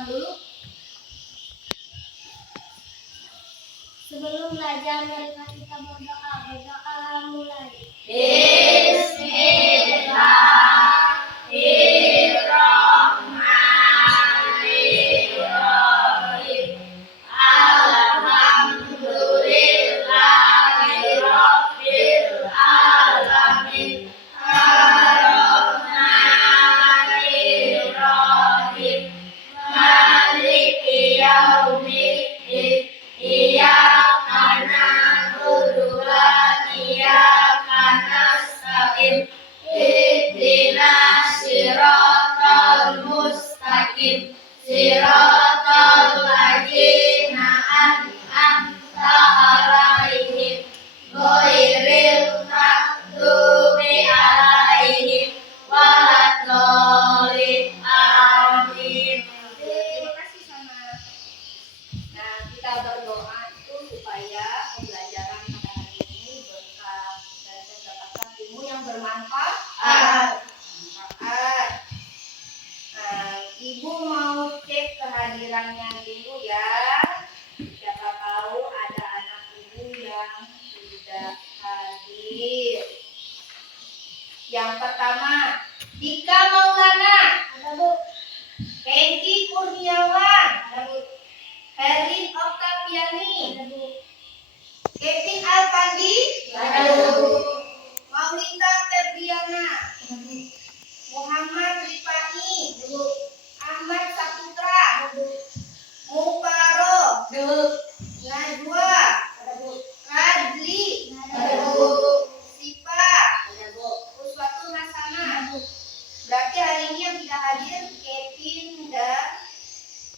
belakang dulu. Sebelum belajar, marilah kita berdoa. Berdoa mulai. Bismillahirrahmanirrahim. Alhamdulillahirabbil alamin. Ar-Rahmanir-Rahim. Maliki yaumiddin. Iyyaka na'budu wa iyyaka nasta'in. Ihdinas siratal mustaqim. Siratal ladzina an'amta 'alaihim ghairil maghdubi 'alaihim waladdallin. Amin. Terima kasih sama. Nah, kita berdoa itu supaya pembelajaran pada hari ini berkah dan mendapatkan ilmu yang bermanfaat. Ibu mau cek kehadirannya dulu ya. Siapa tahu ada anak ibu yang tidak hadir. Yang pertama, Dika Maulana. Ada Bu. Hengki Kurniawan. Ada Bu. Herlin Oktaviani. Ada Bu. Kevin Alpandi. Ada Bu. Maulita Febriana. Ada Bu. Muhammad Rifai. Ada Bu. Ahmad Saputra. Ada Bu. Muparo. Ada Bu. Najwa. Ada Bu. Radli. Ada Bu. Sipa. Ada Bu. Uswatun Hasanah. Ada Bu. Berarti hari ini yang tidak hadir Kevin dan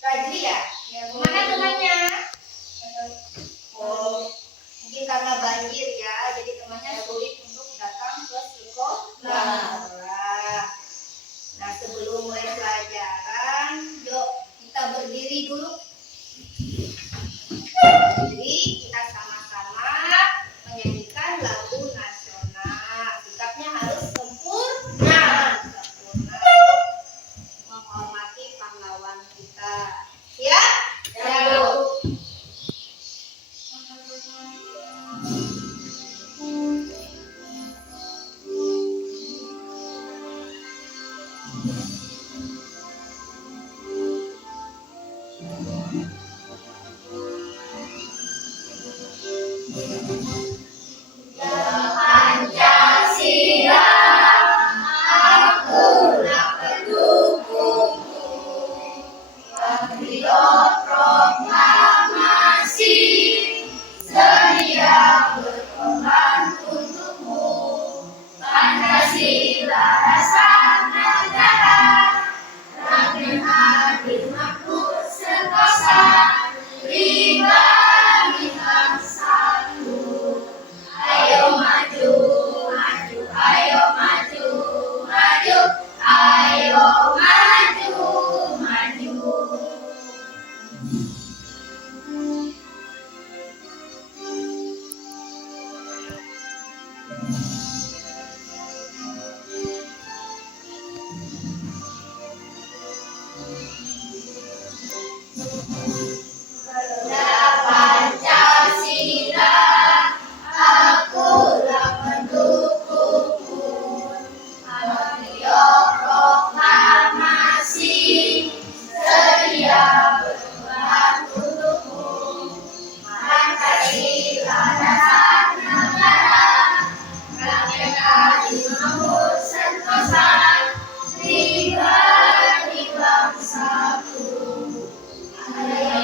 Rajli ya? Ya, mana temannya? Oh, mungkin karena banjir ya, jadi temannya sulit untuk datang ke sekolah. Nah, sebelum mulai pelajaran, yuk kita berdiri dulu. Jadi kita sama-sama menyanyikan lagu nasional. Sikapnya harus sempurna menghormati pahlawan kita. Ya? Ya, Bu. Pancasila, akulah pendukungmu. Patriot proklamasi, sedia berkorban untukmu. Pancasila rasa negara, rakyat adil makmur sentosa, pribadi satu. Ayo maju, maju, ayo maju, maju, ayo maju, maju. Pancasila, akulah pendukungmu. Patriot proklamasi, sedia berkorban untukmu. Pancasila dasar negara, rakyat adil makmur sentosa, pribadi bangsaku. Ayo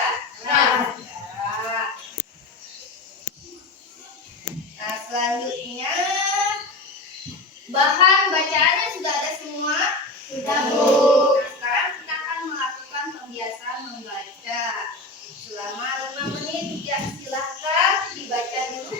pembelajaran. Nah, selanjutnya bahan bacaannya sudah ada semua? Sudah, Bu. Nah, sekarang kita akan melakukan pembiasaan membaca. Selama 5 menit, ya silahkan dibaca dulu.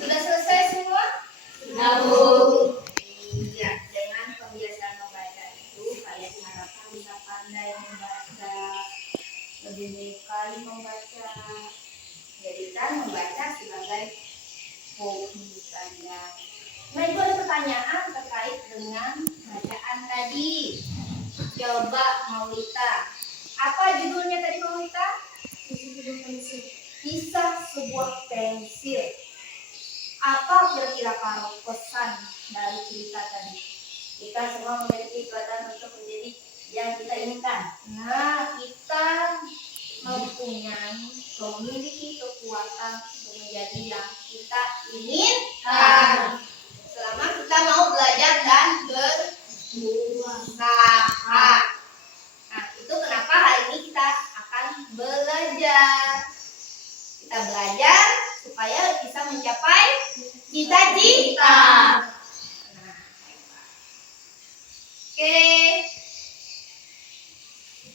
Sudah selesai semua? Sudah, Bu. Iya, dengan pembiasaan membaca itu kalian harapkan bisa pandai membaca, lebih baik kali membaca. Jadikan membaca sebagai hobi kalian. Nah, itu ada pertanyaan terkait dengan bacaan tadi. Coba Maulita, apa judulnya tadi Maulita? Kisah sebuah pensil. Apa kira-kira pesan dari cerita tadi? Kita semua memiliki kekuatan untuk menjadi yang kita inginkan. Nah, kita memiliki kekuatan untuk menjadi yang kita inginkan. Selama kita mau belajar dan berusaha. Nah, itu kenapa hari ini kita akan belajar. Kita belajar supaya bisa mencapai cita-cita. Nah, oke.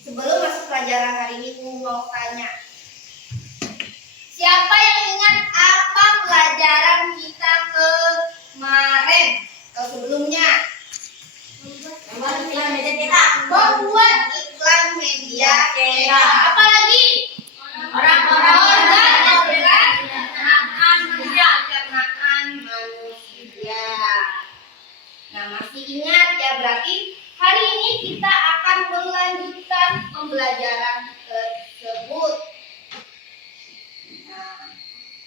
Sebelum masuk pelajaran hari ini, aku mau tanya. Siapa yang ingat apa pelajaran kita kemarin atau sebelumnya? Membuat iklan media cetak. Membuat iklan media cetak. Apa lagi? Orang-orang pencernaan manusia. Nah, masih ingat ya, berarti hari ini kita akan melanjutkan pembelajaran tersebut. Nah,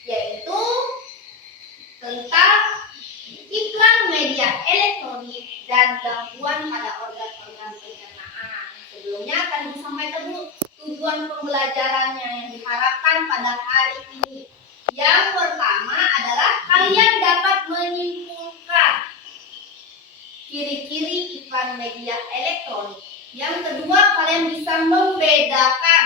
yaitu tentang iklan media elektronik dan gangguan pada organ-organ pencernaan. Sebelumnya akan disampaikan dulu tujuan pembelajarannya yang diharapkan pada hari ini. Yang pertama adalah kalian dapat menyimpulkan ciri-ciri iklan media elektronik. Yang kedua, kalian bisa membedakan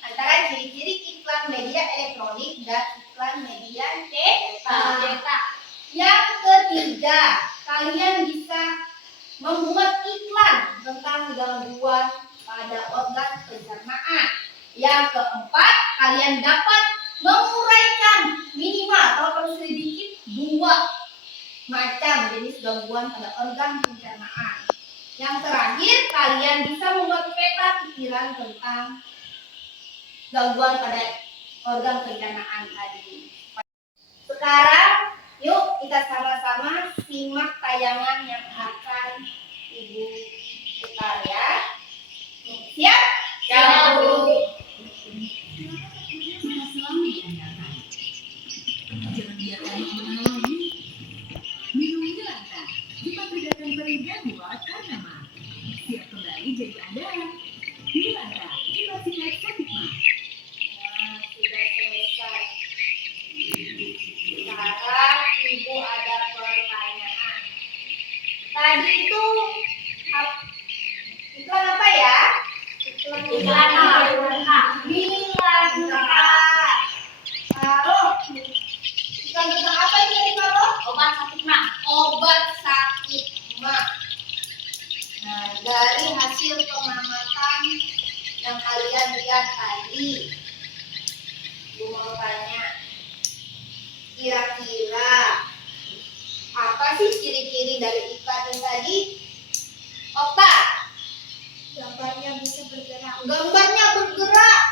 antara ciri-ciri iklan media elektronik dan iklan media cetak. Yang ketiga, kalian bisa membuat iklan tentang gangguan pada organ pencernaan. Yang keempat, kalian dapat menguraikan minimal atau sedikit 2 macam jenis gangguan pada organ pencernaan. Yang terakhir, kalian pikiran tentang gangguan pada organ pencernaan tadi. Sekarang yuk kita sama-sama simak tayangan yang akan Ibu putar ya. Siap? Siap, Bu. Jangan biarkan itu menghalangi. Minum Milanta, cepat redakan perih buat karena mah. Siap kembali jadi andalan. Milanta, cepat sihat sakit mah. Nah, sudah selesai. Sekarang Ibu ada pertanyaan. Tadi itu iklan apa ya? Iklan apa? Milanta. Taruh. Iklan tentang apa ini tadi, Pak? Obat sakit mah. Obat sakit mah. Nah, dari hasil pengamatan yang kalian lihat tadi, Ibu mau tanya, kira-kira apa sih ciri-ciri dari iklan ini tadi? Okta, Gambarnya bisa bergerak. gambarnya bergerak.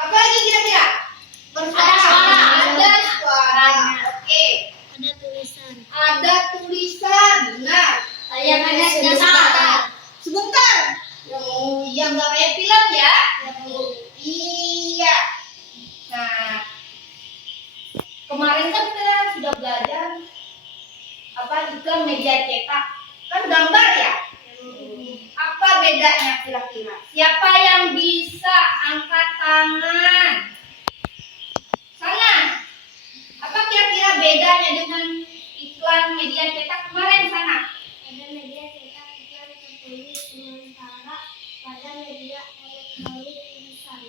Apa lagi kira-kira? Bersuara. Ada suara. Ada suara. Oke. Ada tulisan. Ada tulisan. Benar. Yang ada sebentar. Sebentar. Yang nggak kayak film ya? Iya. Nah, kemarin kan kita sudah belajar apa iklan media cetak, kan gambar ya? Apa bedanya kira-kira? Siapa yang bisa angkat tangan? Sana. Apa kira-kira bedanya dengan iklan media cetak kemarin sana? Pada media cetak iklan tertulis, sementara pada media elektronik tulisan.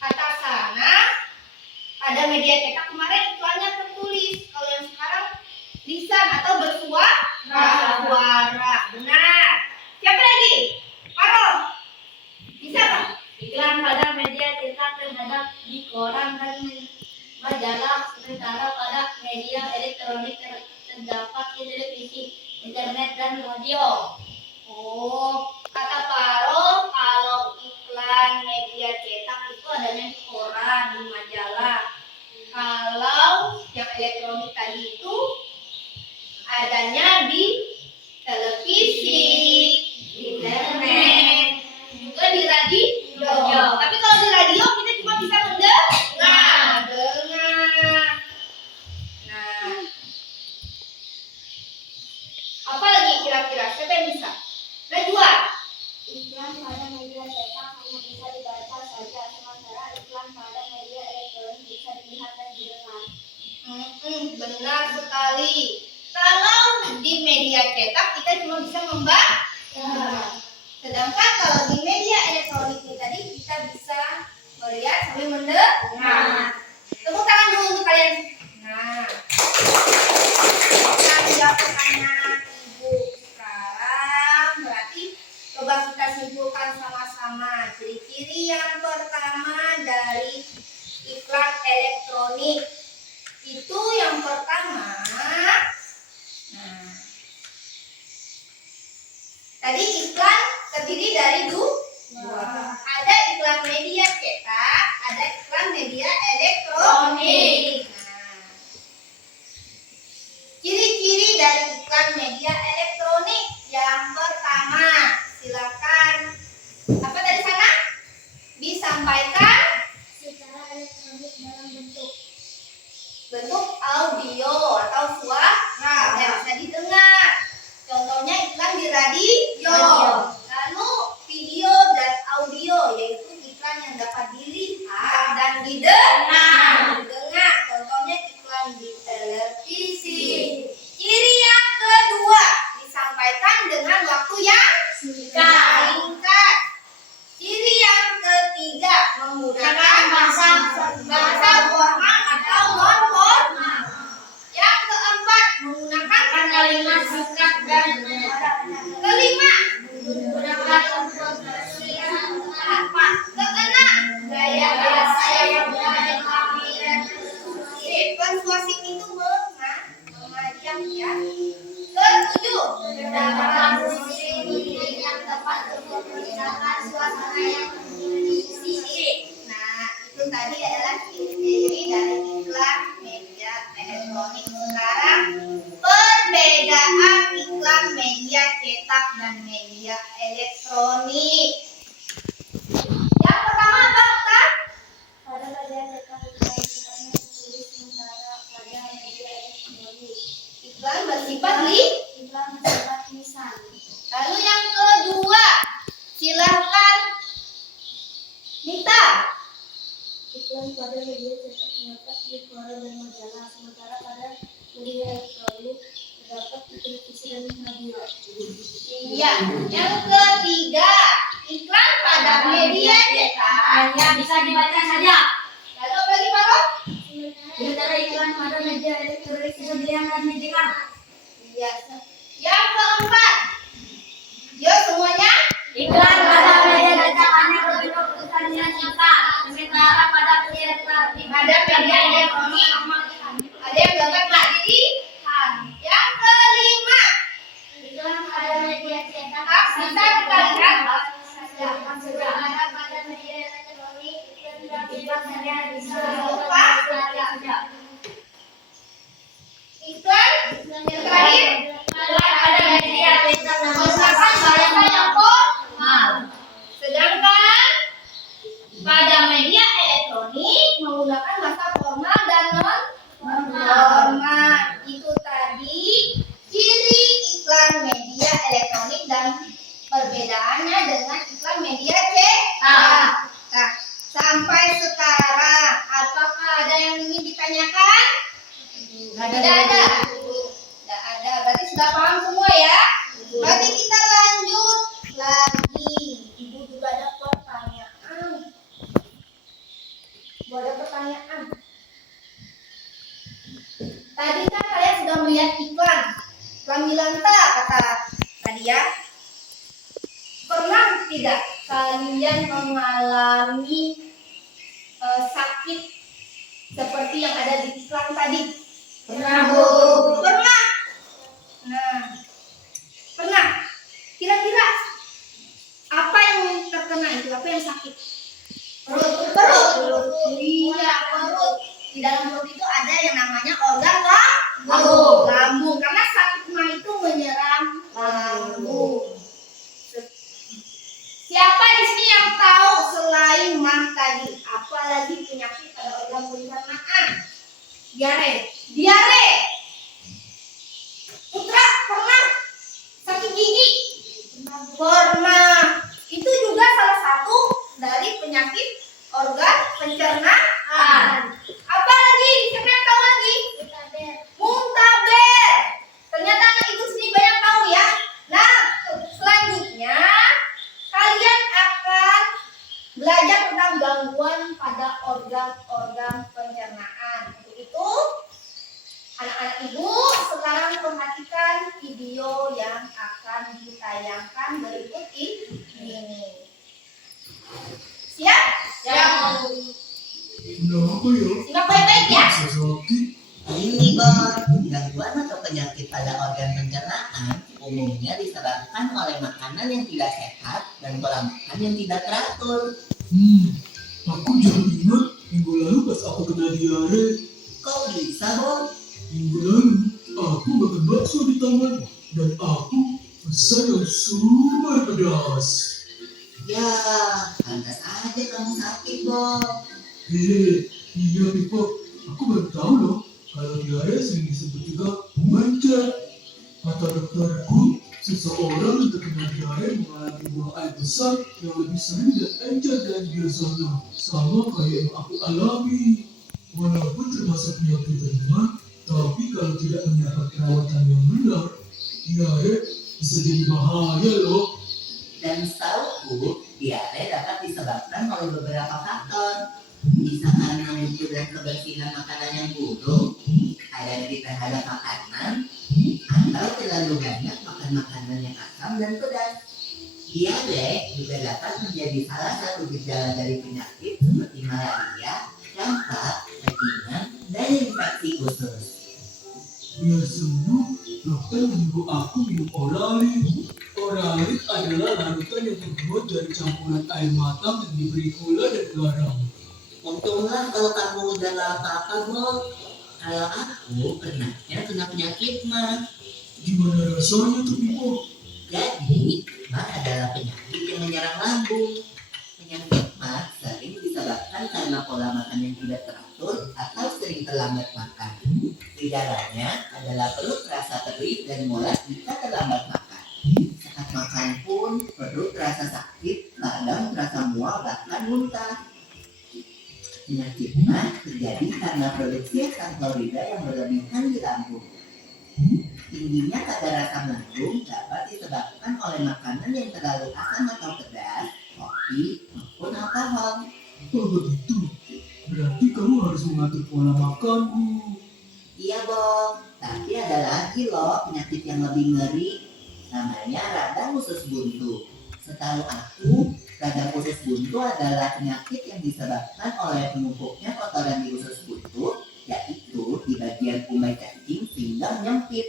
Atas sana ada media cetak kemarin iklannya tertulis. Kalau yang sekarang lisan atau bersuara. Suara. Benar. Siapa lagi? Paro. Bisa Pak? Iklan pada media cetak terhadap di koran dan majalah, sementara pada media elektronik terdapat di televisi, internet, dan radio. Oh, kata Paro, kalau iklan media cetak itu adanya di koran, di majalah. Kalau yang elektronik tadi itu adanya di televisi, internet, juga di radio. Tapi kalau di radio kita cuma bisa mendengar. Nah, apa lagi kira-kira? Siapa yang bisa? Najwa. Iklan pada media cetak hanya bisa dibaca saja, sementara iklan pada media elektronik bisa dilihat dan didengar. Benar sekali. Kalau di media cetak kita cuma bisa membaca. Sedangkan kalau di media elektronik ini tadi kita bisa melihat sambil mendengar. Tepuk tangan dulu untuk kalian. Nah, kita sudah pertanyaan Ibu. Sekarang berarti coba kita simpulkan sama-sama ciri-ciri yang pertama dari iklan elektronik. Itu yang pertama. Nah, tadi iklan terdiri dari dua. Ada iklan media cetak, ada iklan media elektronik. Nah, ciri-ciri dari iklan media elektronik yang pertama, silakan. Apa tadi sana? Disampaikan Secara elektronik dalam bentuk audio atau suara yang bisa didengar. Contohnya iklan di radio. Lalu video dan audio, yaitu iklan yang dapat dilihat dan didengar. Contohnya iklan di televisi. Ciri yang kedua, disampaikan dengan waktu yang singkat. Ciri yang ketiga, menggunakan bahasa formal atau non formal. Yang keempat, menggunakan kalimat singkat dan kelima, menggunakan informasi yang tepat. Keenam, gaya bahasa yang dilengkapi dan persuasif itu mengajak ya. Ketujuh, terdapat fungsi media cetak dan media elektronik. Yang pertama apa, Ustaz? Pada media cetak iklan ditulis sementara pada media elektronik. Iklan bersifat Iklan bersifat lisan. Lalu yang kedua, silakan Nita. Iklan pada media cetak terdapat di koran dan majalah, sementara pada media elektronik terdapat di televisi dan radio. Iya. Yang ketiga, iklan pada media cetak Hanya bisa dibaca saja. Lalu apa lagi, Pak Rob? Sementara iklan pada media elektronik bisa dilihat dan didengar. Iya. Yang keempat, yo semuanya. Iklan pada media cetak hanya berbentuk tulisan yang singkat, sementara pada media elektronik Ada media elektronik. Ada yang gambar nggak? Jadi, yang kelima, iklan pada media cetak bisa kita lihat. sementara pada media elektronik iklan hanya bisa Lupa. dibaca saja. Iklan yang terakhir, Iklan pada media cetak menggunakan bahasa yang formal. sedangkan pada media elektronik menggunakan bahasa formal dan non formal. Itu tadi ciri iklan media elektronik dan perbedaannya dengan iklan media cetak. Nah, sampai sekarang apakah ada yang ingin ditanyakan? Tidak ada. Tidak ada. Berarti sudah paham semua ya? Berarti kita lanjut lagi. Ibu juga ada pertanyaan. Ibu ada pertanyaan. Tadi kan kalian sudah melihat iklan. Iklan Milanta kata tadi ya. Pernah tidak kalian mengalami sakit seperti yang ada di iklan tadi? Pernah, Bu. Pernah. Nah, pernah. Kira-kira apa yang terkena itu? Apa yang sakit? Perut. Iya, perut. Di dalam perut itu ada yang namanya organ lambung. Karena sakit mah itu menyerang lambung. Siapa di sini yang tahu selain mah tadi, apalagi penyakit pada organ pencernaan? Diare. Putra pernah sakit gigi? Pernah. Itu juga salah satu dari penyakit organ pencernaan. Apa lagi? Siapa yang tahu lagi? Muntaber. Ternyata anak ibu sini banyak tahu ya. Nah, selanjutnya kalian akan belajar tentang gangguan pada organ-organ pencernaan. Untuk itu, anak-anak ibu sekarang perhatikan video yang akan ditayangkan berikut ini. Siap? Kenapa ya? Simak baik-baik ya. Bisa sakit? Ini gangguan atau penyakit pada organ pencernaan umumnya disebabkan oleh makanan yang tidak sehat dan pola makan yang tidak teratur. Aku jadi ingat minggu lalu pas aku kena diare. Kok bisa, Bon? Minggu lalu aku makan bakso di taman dan aku pesan yang super pedas. Ya, pantas aja kamu sakit, Bon. Hehe, iya Pipo, aku baru tahu loh kalau diare sering disebut juga mencret. Kata dokterku, seseorang yang terkena diare mengalami buang air besar yang lebih sering dan encer dari biasanya. Sama kayak yang aku alami. Walaupun termasuk penyakit ringan, tapi kalau tidak mendapat perawatan yang benar, diare bisa jadi bahaya loh. Dan setauku, diare dapat disebabkan oleh beberapa faktor. Bisa karena mutu dan kebersihan makanan yang buruk, alergi terhadap makanan, atau terlalu banyak makan makanan yang asam dan pedas. Diare juga dapat menjadi salah satu gejala dari penyakit seperti malaria, campak, kekingan, dan infeksi usus. Biasanya dokter menyuruh aku minum Oralit. Oralit adalah larutan yang terbuat dari campuran air matang yang diberi gula dan garam. Untunglah kalau kamu udah gak apa-apa, Bro. Kalau aku pernahnya kena penyakit mah. Gimana rasanya tuh Pipo? Jadi, MA adalah penyakit yang menyerang lambung. Penyakit MA sering disebabkan karena pola makan yang tidak teratur atau sering terlambat makan. Gejalanya adalah perut terasa perih dan mulas jika terlambat makan. Saat makan pun perut terasa sakit, kadang terasa mual bahkan muntah. Penyakit MA terjadi karena produksi asam klorida yang berlebihan di lambung. Tingginya kadar asam lambung dapat disebabkan oleh makanan yang terlalu asam atau pedas, kopi, maupun alkohol. Oh begitu. Berarti kamu harus mengatur pola makanmu. Iya, Bong. Tapi ada lagi loh penyakit yang lebih ngeri. Namanya radang usus buntu. Setahu aku, radang usus buntu adalah penyakit yang disebabkan oleh penumpuknya kotoran di usus buntu, yaitu di bagian umai cacing sehingga menyempit.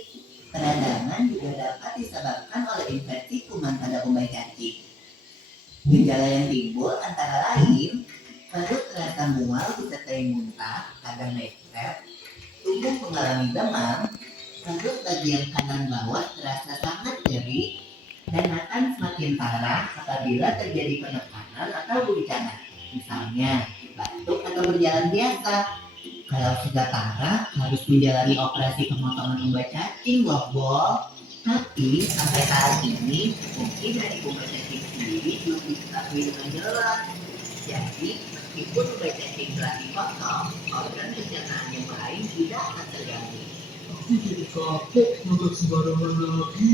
Peradangan juga dapat disebabkan oleh infeksi kuman pada umai cacing. Gejala yang timbul antara lain perut terasa mual disertai muntah, kadang mepet, tubuh mengalami demam, perut bagian kanan bawah terasa sangat nyeri, dan akan semakin parah apabila terjadi penekanan atau guncangan. Misalnya, batuk atau berjalan biasa. Kalau sudah parah, harus menjalani operasi pemotongan umbai cacing loh, Bo. Tapi sampai saat ini, mungkin dari umbai cacing sendiri belum diketahui dengan jelas. Jadi, meskipun umbai cacing telah dipotong, organ pencernaan yang lain tidak akan terganggu. Aku jadi kapok makan sembarangan lagi.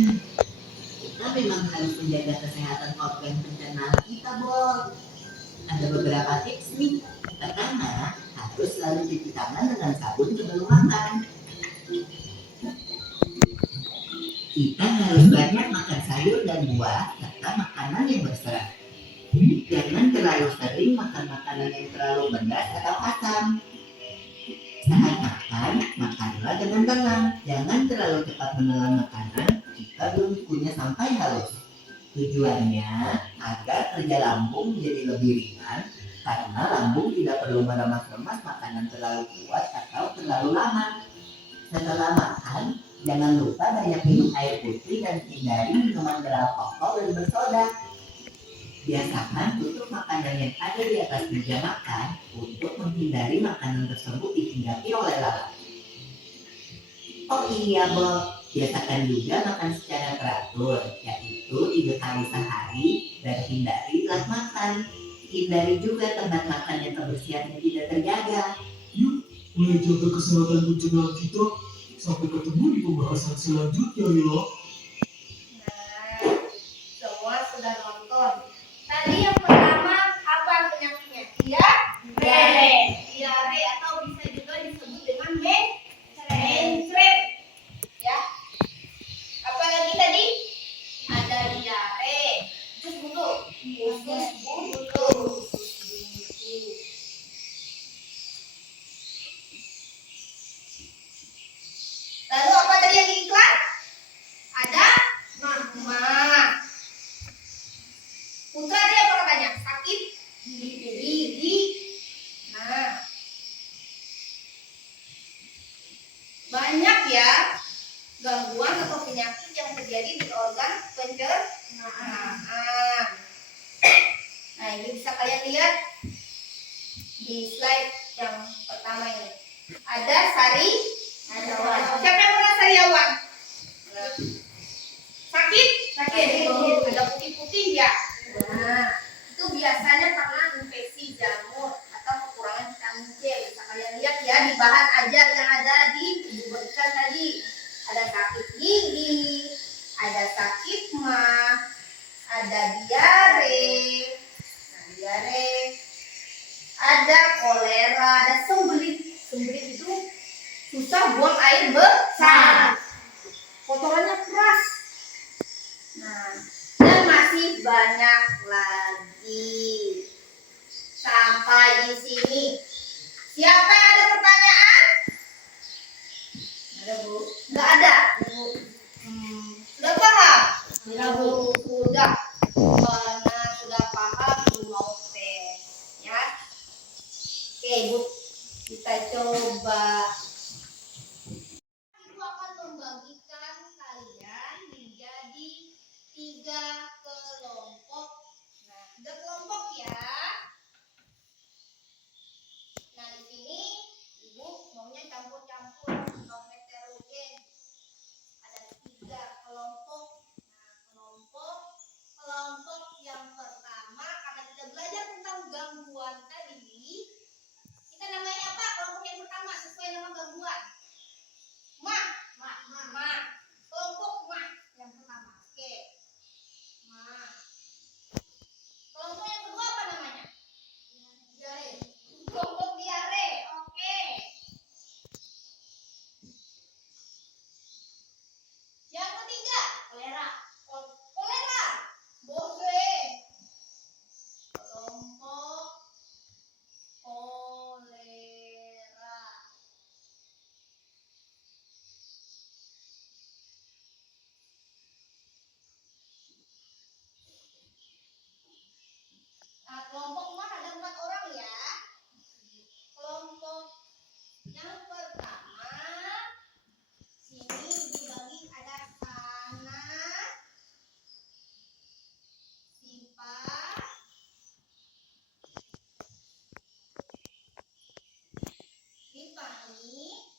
Kita memang harus menjaga kesehatan organ pencernaan kita, Bo. Ada beberapa tips nih. Pertama, harus selalu cuci tangan dengan sabun sebelum makan. Kita harus banyak makan sayur dan buah serta makanan yang berserat. Jangan terlalu sering makan makanan yang terlalu pedas atau asam. Saat makan, makanlah dengan tenang. Jangan terlalu cepat menelan makanan jika belum dikunyah sampai halus. Tujuannya agar kerja lambung menjadi lebih ringan, karena lambung tidak perlu meremas-remas makanan terlalu kuat atau terlalu lama. Setelah makan, jangan lupa banyak minum air putih dan hindari minuman beralkohol dan bersoda. Biasakan tutup makanan yang ada di atas meja makan untuk menghindari makanan tersebut dihinggapi oleh lalat. Oh iya, Bob. Biasakan juga makan secara teratur, yaitu 3 kali sehari, dan hindari telat makan. Hindari juga tempat makan yang kebersihannya tidak terjaga. Yuk, mulai jaga kesehatan pencernaan kita. Sampai ketemu di pembahasan selanjutnya ya. Nah, semua sudah nonton. Tadi yang pertama, apa penyakitnya? Diare. Diare atau bisa juga disebut dengan mencret. Ya. Apa lagi tadi? Ada diare. Usus buntu. Usus buntu. Lalu apa tadi yang diiklan? Ada mah. Putra dia apa katanya? Sakit gigi. Nah, banyak ya gangguan atau penyakit yang terjadi di organ pencernaan. Nah, ini bisa kalian lihat di slide yang pertama ini. Ada sariawan. Siapa yang pernah sariawan? Sakit? Ada putih-putih ya? Nah, itu biasanya karena infeksi jamur atau kekurangan vitamin C. Bisa kalian lihat ya di bahan ajar yang ada di tubuh ikan tadi. Ada sakit gigi, ada sakit mah, ada diare. Nah, diare. Ada kolera, ada sembelit. Sembelit itu susah buang air besar. Kotorannya keras. Nah, dan masih banyak lagi. Sampai di sini. Siapa yang ada pertanyaan? Ada, Bu? Nggak ada, Bu. Sudah paham? Sudah, Bu. Sudah. Karena sudah paham, Bu mau tes. Ya. Oke, Bu. Kita coba. Ibu akan membagikan kalian menjadi 3 kelompok. Nah, 3 kelompok ya. Nah, di sini Ibu maunya campur-campur, non heterogen. Ada 3 kelompok. Nah, kelompok yang pertama, karena kita belajar tentang gangguan tadi, kita namanya apa? Kelompok yang pertama sesuai nama gangguan. Ma. Kelompok ma yang pertama. Oke. Ma. Kelompok yang kedua apa namanya? Diare. Kelompok diare. Oke. Yang ketiga, kolera. Kolera. Boleh. Kelompok kolera. Nah, kelompok mah ada 4 orang ya. Kelompok yang pertama, sini dibagi ada panas, sifat, Tiffany,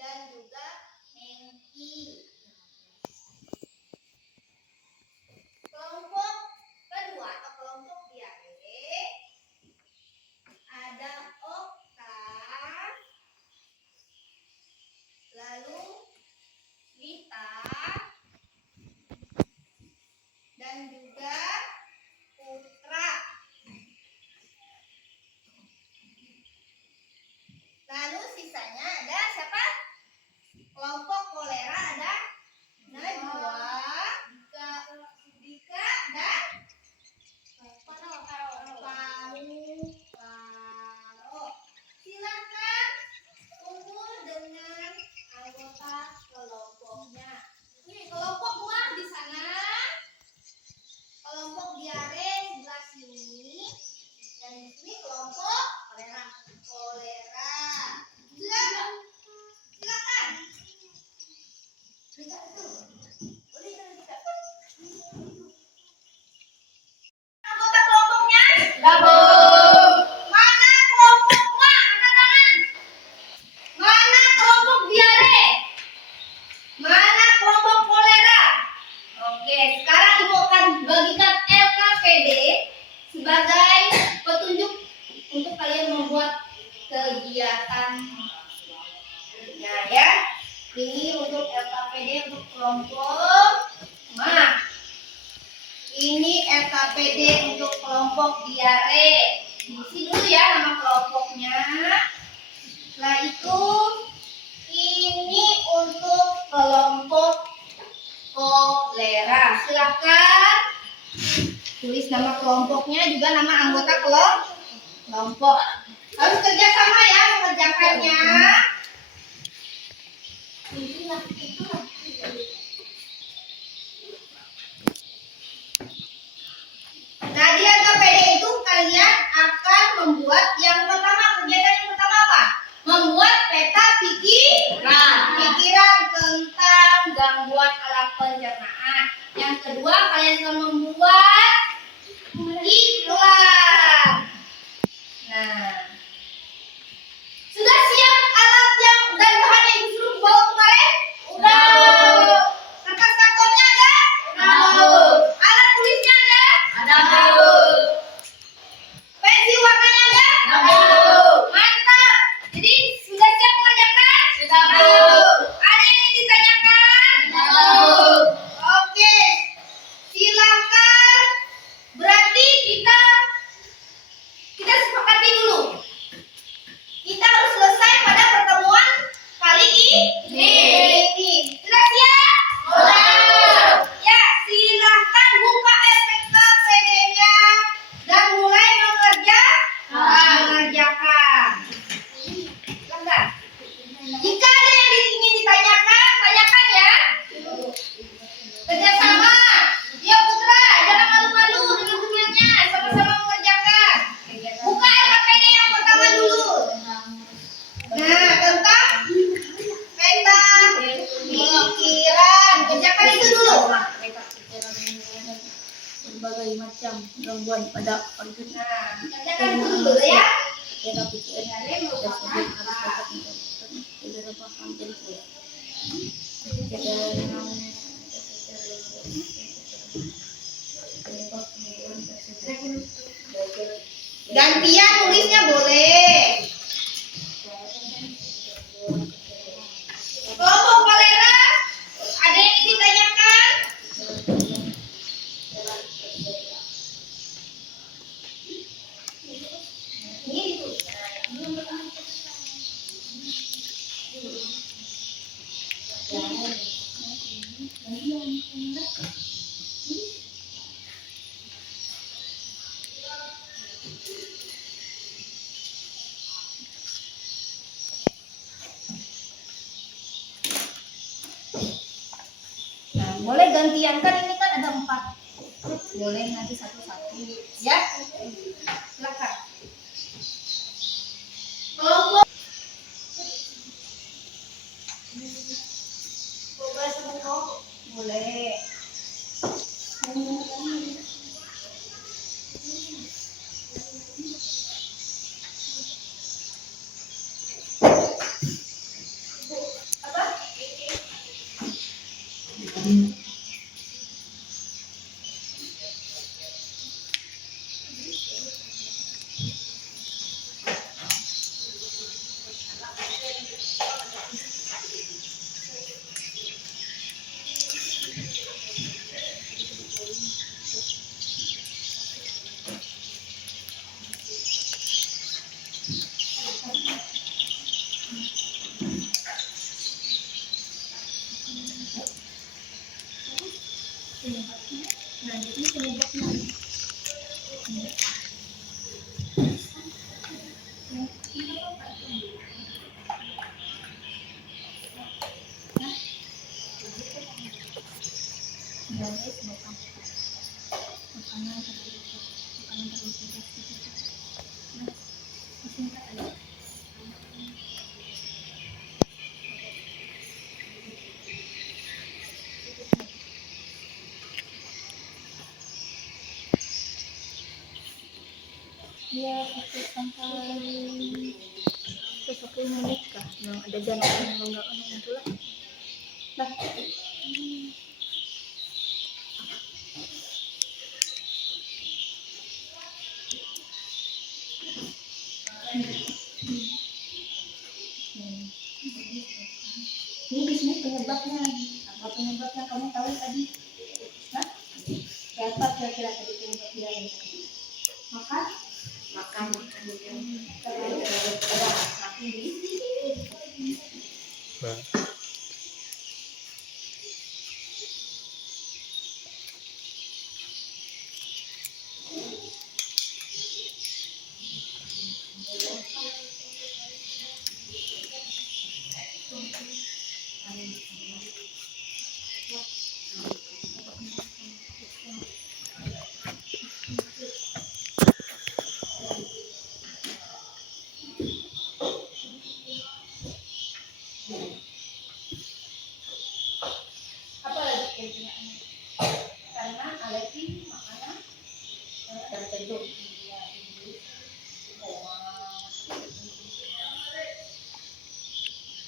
dan juga Hengki. Kelompok kedua atau kelompok diare ada Okta, lalu Wita, dan juga Putra. Lalu sisanya ada siapa? Kelompok kolera ada Najwa, Dika, dan Faro. Silakan kumpul dengan anggota kelompoknya. Ini kelompok mah di sana, kelompok diare sebelah sini, dan di sini kelompok kolera. Silakan. Anggota kelompoknya? Gabung. Mana kelompok ma? Angkat tangan. Mana kelompok diare? Mana kelompok kolera? Oke, sekarang Ibu akan bagikan LKPD sebagai petunjuk untuk kalian membuat kegiatan. Nah ya, ini untuk LKPD untuk kelompok ma. Ini LKPD untuk kelompok diare. Isi dulu ya nama kelompoknya. Setelah itu ini untuk kelompok kolera. Silakan tulis nama kelompoknya, juga nama anggota kelompok. Harus kerjasama ya mengerjakannya. Nah, di LKPD itu kalian akan membuat yang pertama, kegiatan yang pertama apa? Membuat peta pikiran tentang gangguan alat pencernaan. Yang kedua, kalian akan membuat iklan. Nah, sudah siap alat yang dan bahan yang disuruh bawa kemarin? Udah. Kertas kartonnya ada? Udah. Alat tulisnya ada? Ada. Pensil warnanya ada? Ada. Mantap. Jadi sudah siap mengerjakan? Sudah. Ada yang ingin ditanyakan? Tidak. Oke. Silakan. Berarti kita sepakati dulu. berbagai macam gangguan pada organ Nah, kerjakan dulu ya. era pikiran Kalian mau tersebut makan harus apa? dapat mencapai beberapa hal berikut. Kejadian namanya penyebab penyembuhan tersebut. Gantian nulisnya boleh. Kelompok kolera, ada yang ditanyakan? Nah, boleh gantian kan ini kan ada 4. Boleh nanti satu-satu ya. Silakan. Kelompok boleh. Apa? Nah, jadi penyebabnya ya sampai 10 menit kah yang ada dana yang enggak itulah. Nah, ini di sini penyebabnya. Apa penyebabnya kamu tahu tadi? Hah? Siapa kira-kira tadi penyebabnya yang tadi? Makan? Makan. Apa lagi kira-kira? Karena alergi makanan tertentu.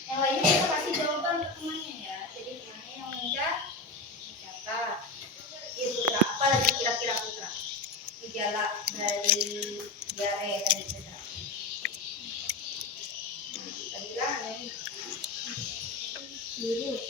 Yang lainnya kita kasih jawaban ke temannya ya. Jadi temannya yang mencatat. Iya Putra, apa lagi kira-kira Putra? Gejala dari diare tadi Putra. Tadi bilang ini virus.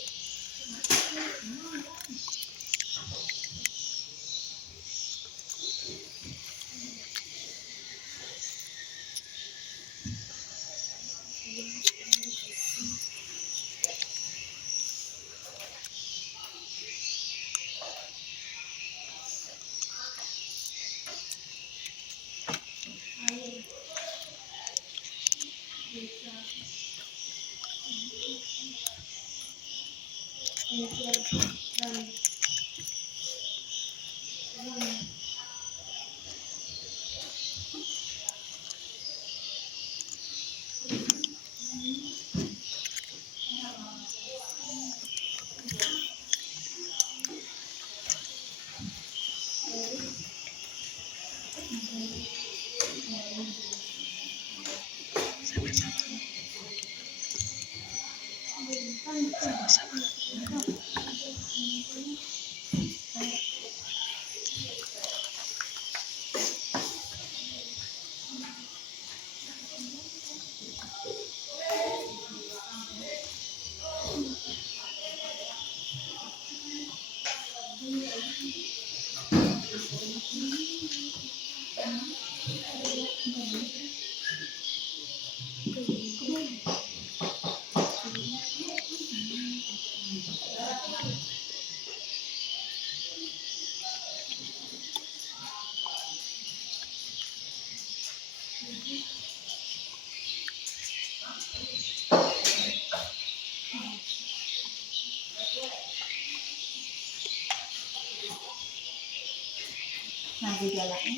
Nah, gejalanya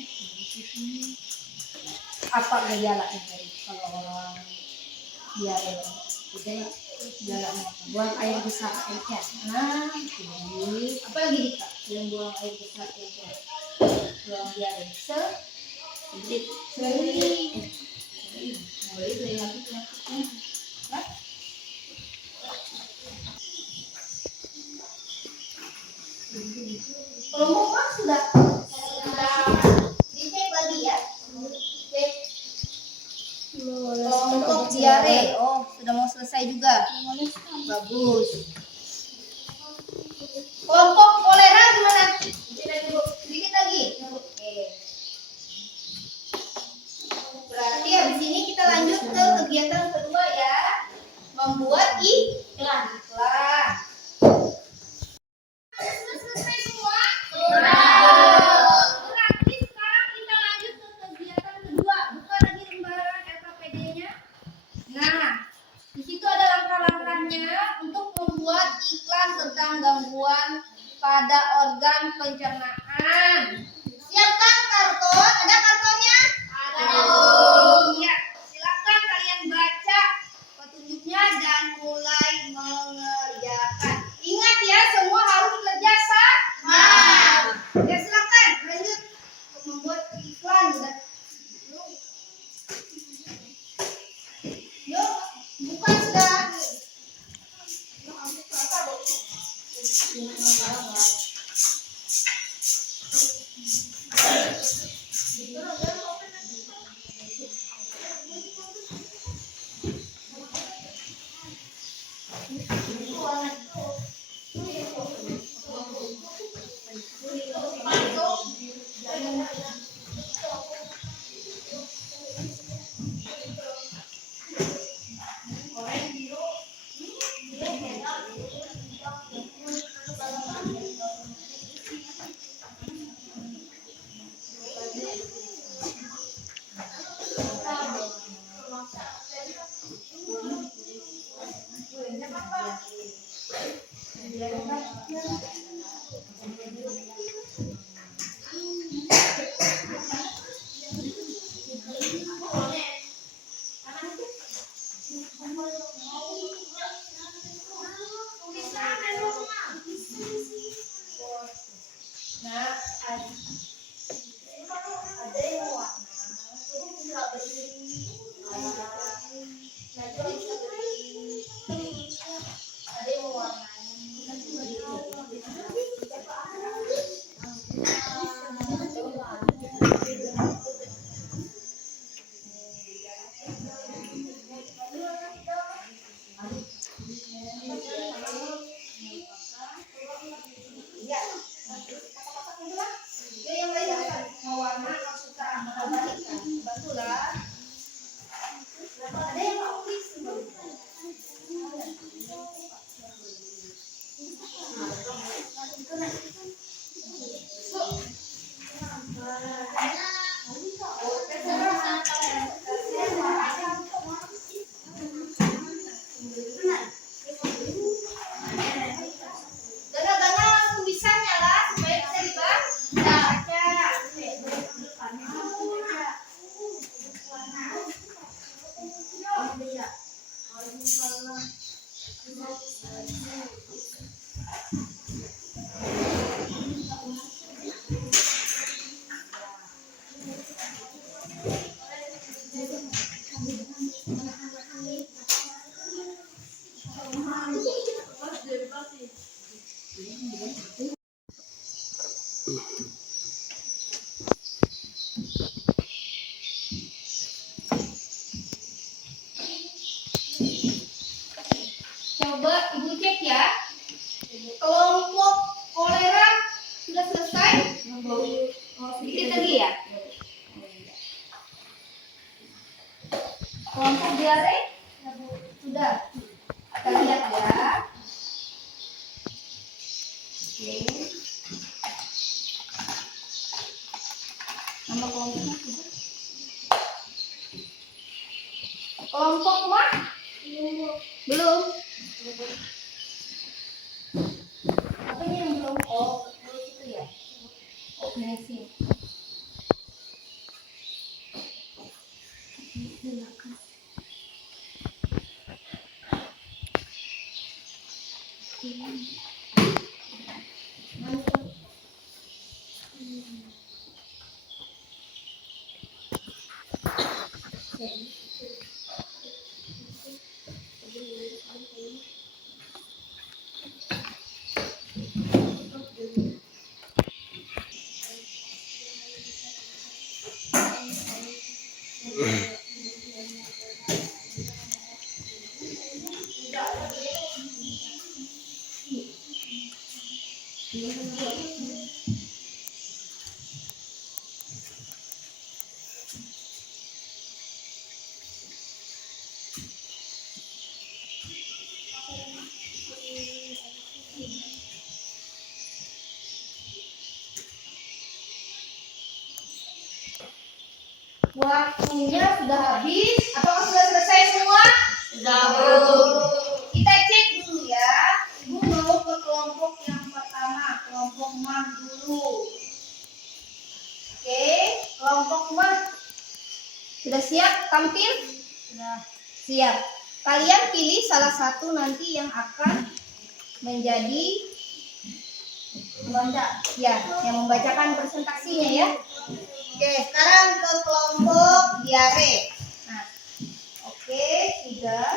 apa gejalanya tadi kalau orang diare? Gejalanya apa? Buang air besar aja. Nah, ini apa lagi nih kak? Yang buang air besar aja. Buang diare. Sering. Boleh dari lagi penyakitnya. Nah, kelompok mas sudah dicek lagi ya. Cek kelompok diare. Oh, sudah mau selesai juga. Bagus. Kelompok kolera gimana? Sedikit lagi. Oke. Berarti habis ini kita lanjut ke kegiatan kedua ya. Membuat iklan. Selesai semua? Berarti sekarang kita lanjut ke kegiatan kedua. Buka lagi lembaran LKPD-nya. Nah, di situ ada langkah-langkahnya untuk membuat iklan tentang gangguan pada organ pencernaan. Siapkan karton? Ada kartonnya? Ada. Iya. Silakan kalian baca petunjuknya dan mulai mengerjakan. Ingat ya, semua harus kerja sama. Ya, silakan lanjut untuk membuat iklan. Yuk, buka sudah. Nah, ada yang warna, terus bisa beri, ada yang yang lain mau warna atau suka bantulah. Ada yang mau tulis. Gana-gana tulisannya lah supaya bisa dibaca. Coba ibu cek ya. Kelompok kolera sudah selesai? Sedikit lagi ya. Kelompok diare sudah. Kita lihat ya. Oke. Nama kelompoknya sudah. Kelompok mah? Belum. Apanya yang belum? Oh, itu ya. Oh, finishing. Waktunya sudah habis. Apakah sudah selesai semua? Sudah, Bu. Kita cek dulu ya. Ibu mau ke kelompok yang pertama, kelompok mah dulu. Oke, kelompok mah. Sudah siap tampil? Sudah. Siap. Kalian pilih salah satu nanti yang akan menjadi yang membacakan presentasinya ya. Oke, sekarang ke kelompok diare. Nah, oke, sudah.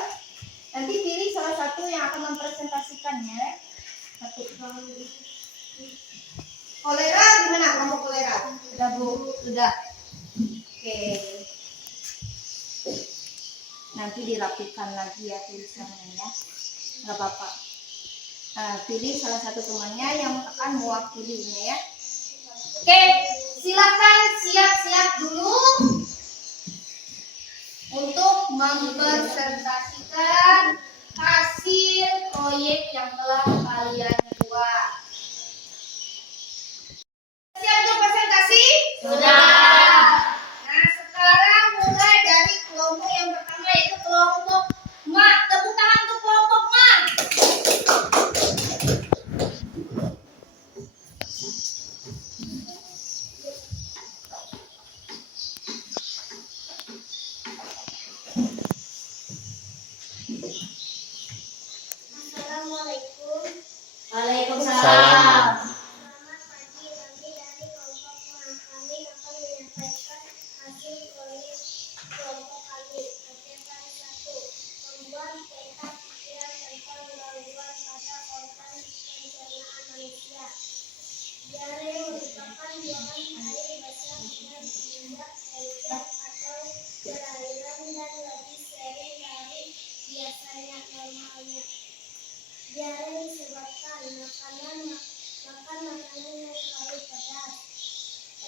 Nanti pilih salah satu yang akan mempresentasikannya. Satu. Kolera gimana kelompok kolera? Sudah, Bu. Sudah. Oke. Nanti dirapikan lagi ya tulisannya ya. Nggak apa-apa. Nah, pilih salah satu temannya yang akan mewakilinya ya. Oke, silakan siap-siap dulu untuk mempresentasikan hasil proyek yang telah kalian buat. Siap untuk presentasi? Sudah. Nah, sekarang mulai dari kelompok yang pertama yaitu kelompok mak. Tepuk tangan untuk kelompok mak. Assalamualaikum. Waalaikumsalam. Selamat pagi, kami dari kelompok mak. Kami akan menyampaikan hasil proyek kelompok kami. Kegiatan 1. Membuat peta pikiran tentang gangguan pada organ pencernaan manusia. Diare merupakan buangan air basah yang tidak encer atau berairan dan lebih sering dari biasanya normalnya. Diare disebabkan makan makanan yang terlalu pedas,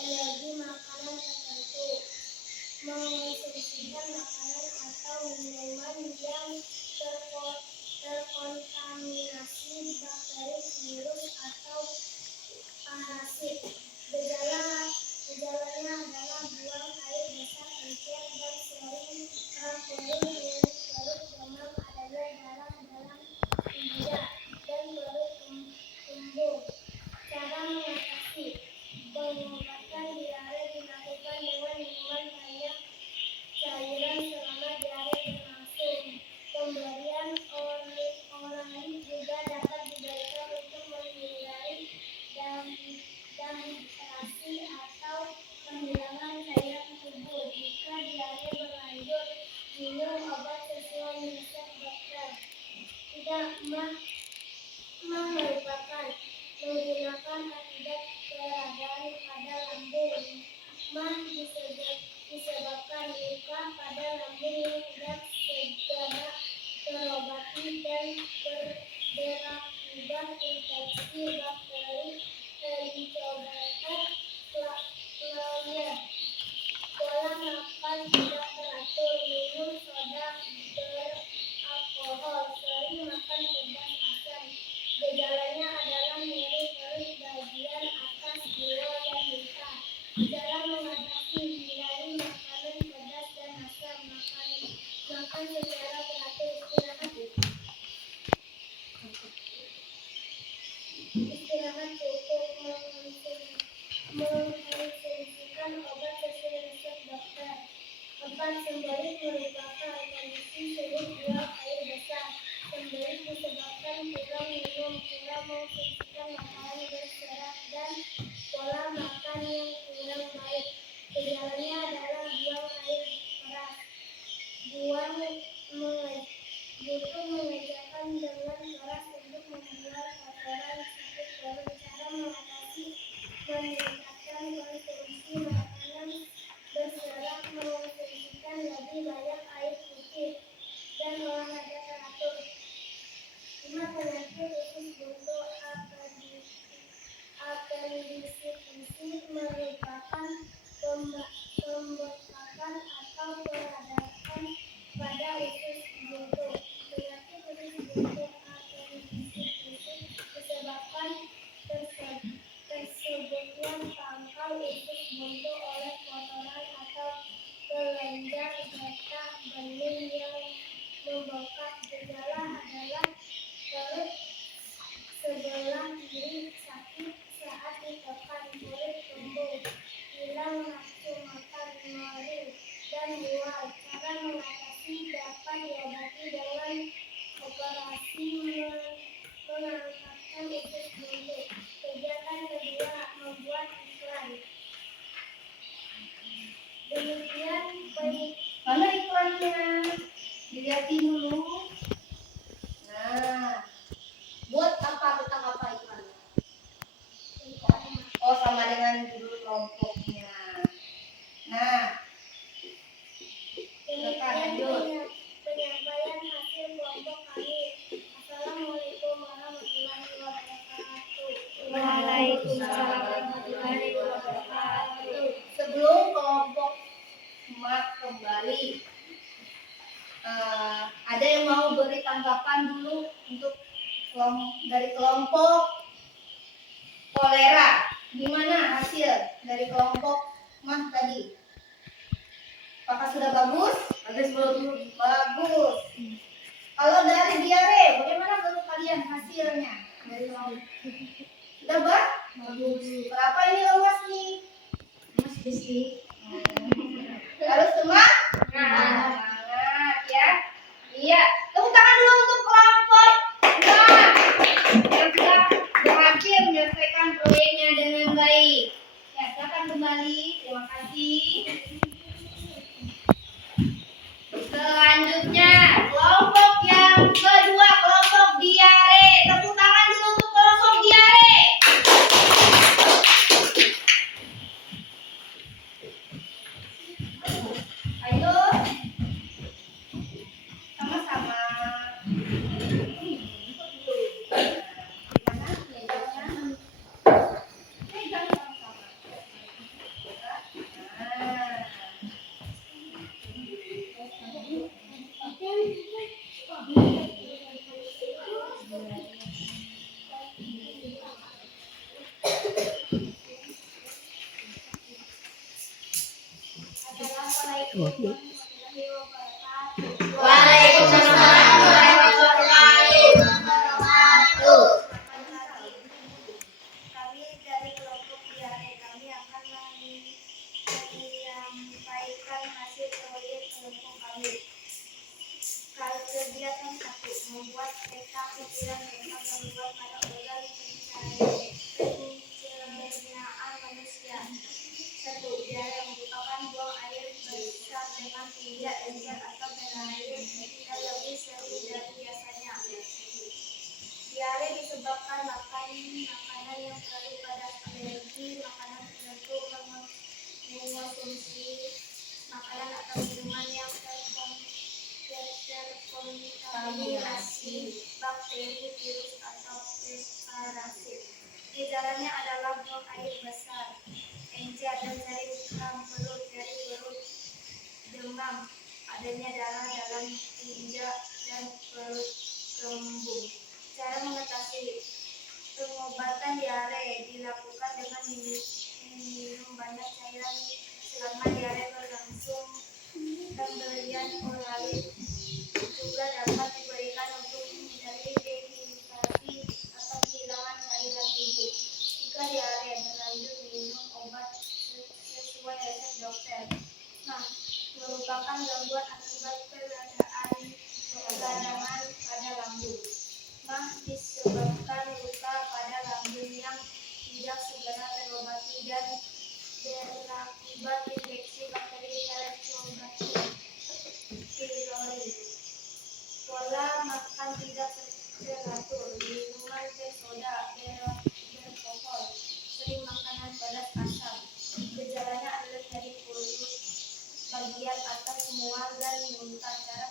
alergi makanan tertentu, mengonsumsikan makanan atau minuman yang terkontaminasi bakteri, virus, atau parasit. Gejalanya adalah buang air besar, encer, dan sering perut yang perut, demam, adanya darah dalam bida, dan perut kembung. Cara mengatasi pengobatan diare dilakukan dengan minuman banyak cairan selama diare berlangsung. Pemberian orali juga dapat diberikan untuk menghindari dehidrasi atau kehilangan cairan tubuh. Jika diare berlanjut, minum obat sesuai resep dokter. Tidak merupakan menggunakan akibat peradangan pada lambung. Disebabkan luka pada lambung yang tidak segera terobati dan berakibat infeksi bakteri Helicobacter pylori. Pola makan tidak teratur, minum soda beralkohol, sering makan pedas asam. Gejalanya adalah nyeri perut bagian atas, mual, dan muntah. Cara mengatasi: hindari makanan pedas dan asam, makan secara teratur, istirahat cukup, mengkonsumsikan obat sesuai resep dokter. 4. Sembelit merupakan kondisi sulit buang air besar. Sembelit disebabkan kurang minum, kurang mengkonsumsikan makanan berserat, dan pola makan yang kurang baik. Gejalanya adalah buang air keras, butuh mengerjakan dengan keras untuk membuat kotoran sakit perut. Cara mengatasi meningkatkan konsumsi makanan berserat, mengonsumsikan lebih banyak air putih dan olahraga teratur. 5. Penyakit usus buntu apendisitis merupakan pembekakan atau peradangan pada usus buntu. Penyakit usus buntu apendisitis disebabkan tersebutnya pangkal usus buntu oleh kotoran atau kelenjar getah bening yang membengkak. Gejala adalah perut sebelah kiri sakit saat ditekan, kulit kembung, hilang nafsu makan, nyeri, dan mual. Cara mengatasi dapat diobati dengan operasi mengangkatkan usus buntu. Kegiatan kedua, membuat iklan. Demikian Mana iklannya? Dilihatin dulu. Nah, buat apa, tentang apa iklannya? Oh, sama dengan judul kelompoknya. Nah, silakan lanjut. penyampaian hasil kelompok kami. Assalamualaikum warahmatullahi wabarakatuh. Waalaikumsalam warahmatullahi wabarakatuh. Sebelum kelompok Mak kembali, ada yang mau beri tanggapan dulu untuk dari kelompok kolera? Gimana hasil dari kelompok Mak tadi? Apakah sudah bagus? Bagus. Kalau dari diare, bagaimana menurut kalian hasilnya dari kelompok? Sudah bagus. Berapa ini luas nih? Mas Bisti. Harus semangat ya. Iya. Tepuk tangan dulu untuk kelompok yang sudah berhasil menyelesaikan proyeknya dengan baik. Ya, silakan kembali. Terima kasih. Selanjutnya, kelompok yang kedua, kelompok diare. Tepuk tangan dulu untuk kelompok diare. Ayo, sama-sama. Gimana? Pegang sama-sama. Waalaikumsalam warahmatullahi wabarakatuh. Kami dari kelompok diare, kami akan menyampaikan hasil proyek kelompok kami. Kegiatan 1, membuat peta pikiran tentang gangguan pada organ pencernaan manusia. 1. Diare merupakan buang air besar dengan tinja, encer, atau berair yang lebih sering dari biasanya. Diare disebabkan makan makanan yang terlalu pedas, alergi makanan tertentu, mengonsumsi makanan atau minuman yang terkontaminasi bakteri, virus, atau parasit. Gejalanya adalah buang air besar, encer, dan nyeri perut, nyeri perut, demam, adanya darah dalam tinja, dan perut kembung. Cara mengatasi pengobatan diare dilakukan dengan minum banyak cairan selama diare berlangsung. Pemberian oralit juga dapat diberikan untuk menghindari dehidrasi atau kehilangan cairan tubuh. Jika diare berlanjut, minum obat sesuai resep dokter. Nah, merupakan gangguan akibat peradangan pada lambung. Mah disebabkan luka pada lambung yang tidak segera terobati dan berakibat infeksi bakteri Helicobacter pylori makan tidak teratur, minuman bersoda, beralkohol, sering makanan pedas asam. Gejalanya adalah nyeri perut bagian atas, mual dan muntah. Cara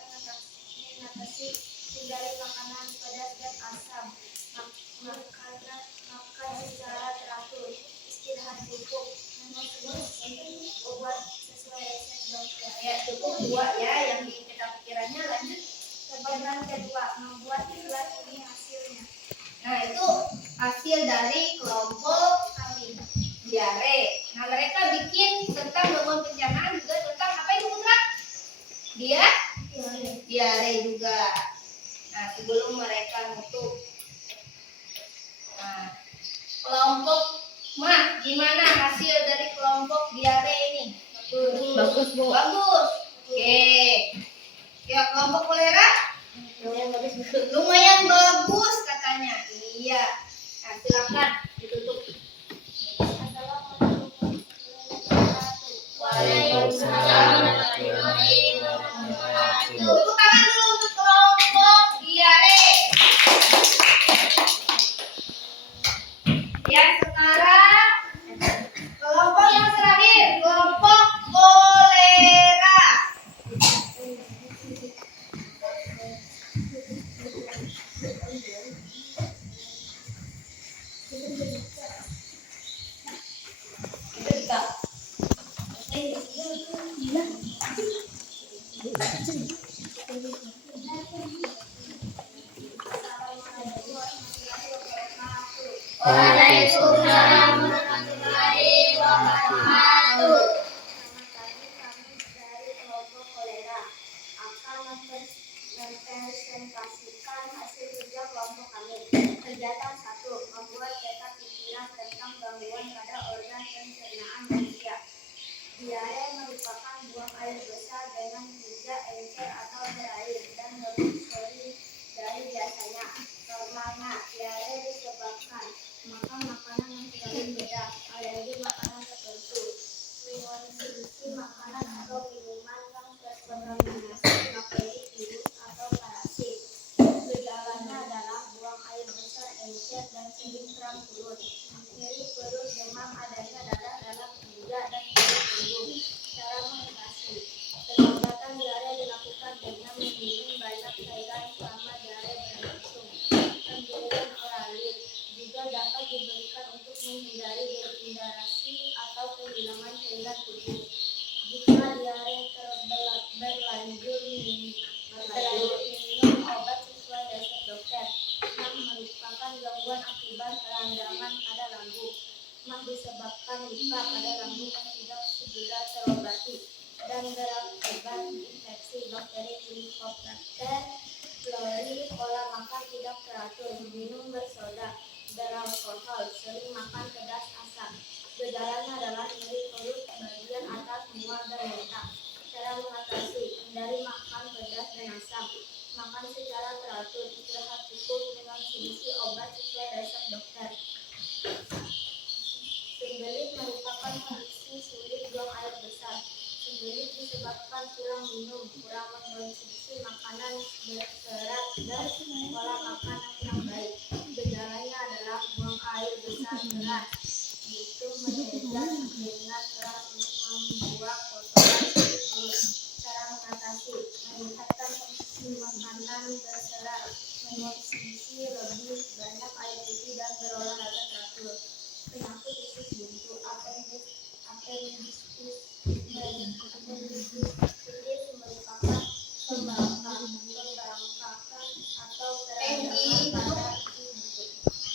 mengatasi: hindari makanan pedas dan asam, makan secara teratur, istirahat cukup, minum obat sesuai resep dokter. Ya, cukup 2 ya yang kita pikirannya. Lanjut. Bagian kedua, membuat iklan ini hasilnya. Nah, itu hasil dari kelompok Kami diare. Nah, mereka bikin tentang gangguan pencernaan juga tentang apa itu Putra? Diare juga. Nah, sebelum mereka nutup. Nah, kelompok gimana hasil dari kelompok diare ini? bagus Bu. Bagus. Oke. Ya, kelompok kolera? Lumayan bagus katanya. Iya. Nah, silakan ditutup. Waalaikumsalam warahmatullahi wabarakatuh. Tepuk tangan dulu untuk kelompok diare. Ya, sekarang kelompok yang terakhir, kelompok kolera. Waalaikumsalam warahmatullahi wabarakatuh. Selamat pagi, kami dari kelompok kolera akan mempresentasikan hasil kerja kelompok kami. Kegiatan 1, membuat peta pikiran tentang gangguan pada organ pencernaan manusia. Diare merupakan buang air besar dengan hija, encer atau berair dan lebih sering dari biasanya. Normalnya, diare disebabkan makan makanan yang terlalu pedas, alergi makanan tertentu, mengonsumsi makanan atau minuman yang terkontaminasi bakteri, virus, atau parasit. Gejalanya adalah buang air besar, encer, dan sering kram perut, nyeri perut, demam, adanya darah dalam hingga dan tumbuh. Cara mengatasi: pengobatan diare dilakukan dengan meminum banyak cairan selama diare berlangsung. Pemberian oralit juga dapat diberikan untuk menghindari dehidrasi atau kehilangan cairan tubuh. Jika diare berlanjur minum obat sesuai resep dokter. Merupakan gangguan akibat peradangan pada lambung. Disebabkan luka pada lambung yang tidak segera terobati dan berakibat infeksi bakteri Helicobacter pylori. Pola makan tidak teratur, minum bersoda, beralkohol, sering makan pedas asam. Gejalanya adalah nyeri perut bagian atas, mual dan muntah. Cara mengatasi: hindari makan pedas dan asam, makan secara teratur, istirahat cukup, mengonsumsi obat sesuai resep dokter. Sembelit merupakan kondisi sulit buang air besar. Sembelit disebabkan kurang minum, kurang mengonsumsi makanan berserat, dan pola makan yang kurang baik. Gejalanya adalah buang air besar keras, butuh menjaga dengan keras untuk membuang kotoran dari perut. Cara mengatasi: meningkatkan konsumsi makanan berserat, mengonsumsi lebih banyak air putih, dan berolahraga teratur. Penyakit usus buntu, appendicitis merupakan pembangkakan atau peradangan pada usus buntu.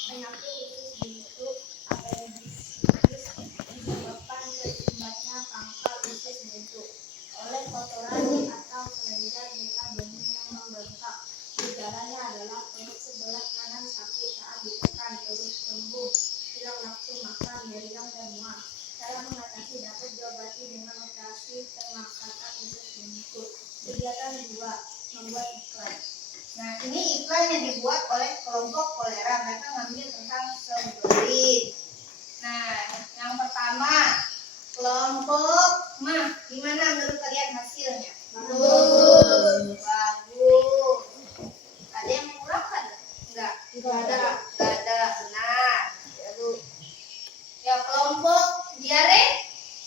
Penyakit usus buntu appendicitis disebabkan tersumbatnya pangkal usus buntu oleh kotoran atau kelenjar getah bening yang membengkak. Gejalanya adalah perut sebelah kanan sakit saat ditekan, perut kembung, hilang nafsu makan, meriang, dan mual. Cara mengatasi: dapat diobati dengan operasi pengangkatan usus buntu. Kegiatan 2, membuat iklan. Nah, ini iklan yang dibuat oleh kelompok kolera. Mereka ngambil tentang sembelit. Nah, yang pertama, kelompok gimana menurut kalian hasilnya? Bagus. Ada yang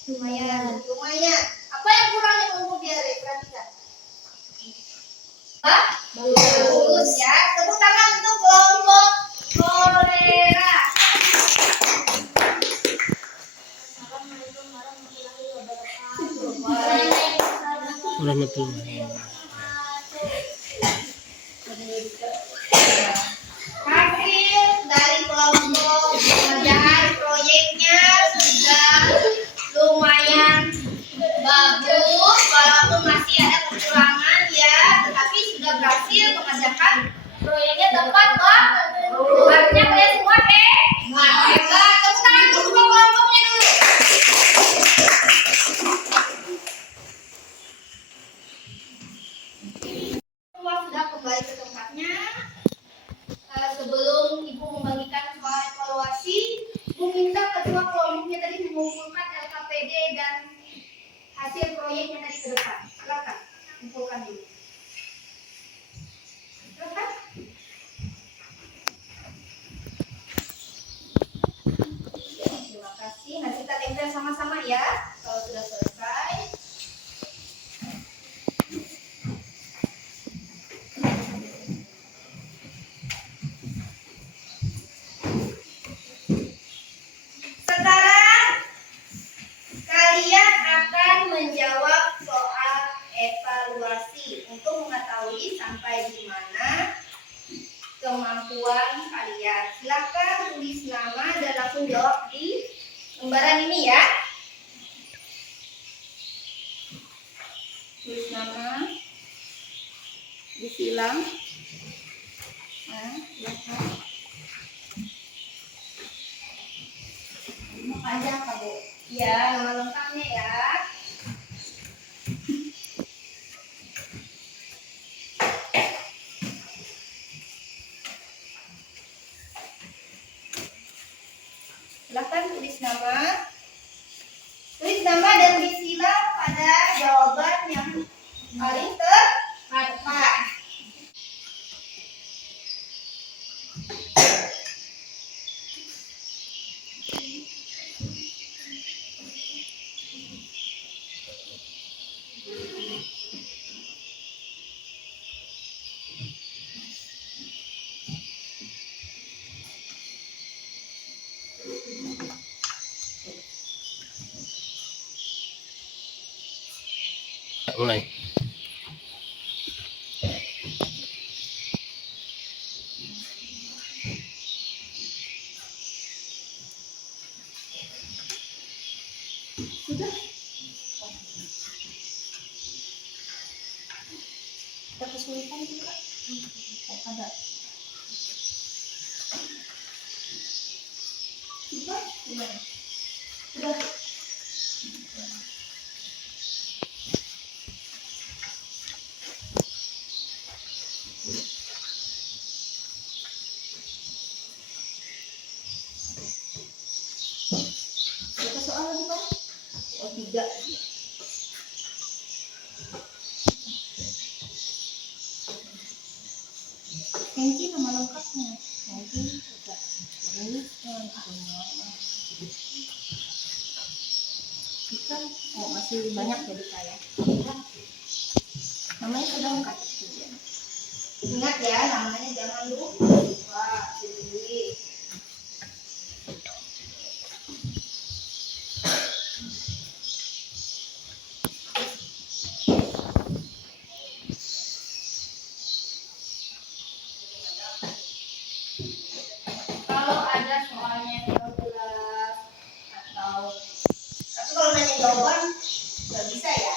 Lumayan. Apa yang kurang ya kelompok diare? Perhatikan. Bagus ya. Tepuk tangan untuk kelompok kolera. Assalamualaikum warahmatullahi wabarakatuh. Warahmatullahi Hasil dari kelompok pengerjaan proyeknya sudah lumayan bagus, walaupun masih ada kekurangan ya, tetapi sudah berhasil mengerjakan proyeknya tepat, Pak. Artinya kalian semua hebat. Tepuk tangan untuk semua kelompoknya dulu. Semua sudah kembali ke tempatnya. Sebelum Ibu membagikan soal evaluasi, Ibu minta ketua kelompoknya tadi mengumpulkan LKPD dan hasil proyeknya tadi ke depan. Silakan, kumpulkan dulu. Silakan. Ya, terima kasih. Nanti kita tempel sama-sama ya. Kalau sudah selesai. Sekarang kalian akan menjawab soal evaluasi untuk mengetahui sampai di mana kemampuan kalian. Silakan tulis nama dan langsung jawab di lembaran ini ya. Tulis nama, disilang. Nah, silakan. Panjang Pak Bu? Ya, nama lengkapnya ya. Silakan tulis nama. Tulis nama dan disilang pada jawaban yang paling tepat. mulai. Sudah. Ada kesulitan juga. Ada. Sudah. Sudah. Berapa soal lagi Pak? Oh 3. Hengki nama lengkapnya. Hengki juga. Kita masih banyak jadi saya. Namanya sudah lengkap. Ingat ya, namanya jangan lupa ditulis. Kalau ada soalnya yang jelas atau tapi kalau nanya jawaban nggak bisa ya.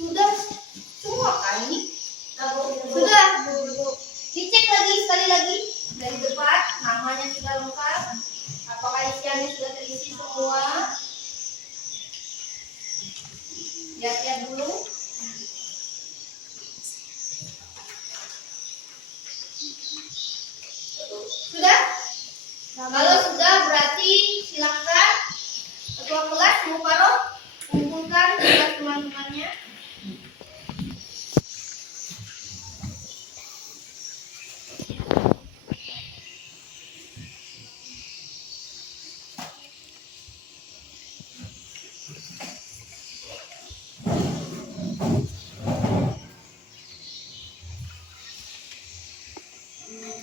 Sudah semua kan ini? Sudah. Dicek lagi sekali lagi dari depan namanya sudah lengkap. Apakah isiannya sudah terisi semua? Lihat-lihat dulu. Sudah? Kalau sudah berarti silakan ketua kelas Mukarram kumpulkan tugas teman-temannya. Kumpulkan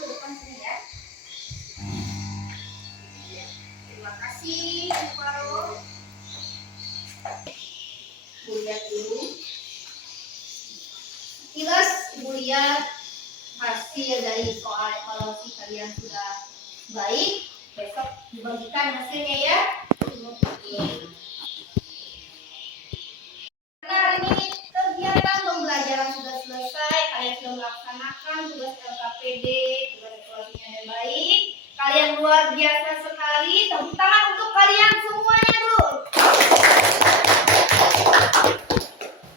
ke depan sini ya. Terima kasih, Bu Faro. Ibu lihat dulu. Kilas Ibu lihat hasil dari soal evaluasi kalian sudah baik. Besok dibagikan hasilnya ya. Karena hari ini kegiatan pembelajaran sudah selesai, kalian sudah melaksanakan tugas LKPD, tugas evaluasinya dengan baik. Kalian luar biasa sekali. Tepuk tangan untuk kalian semuanya dulu.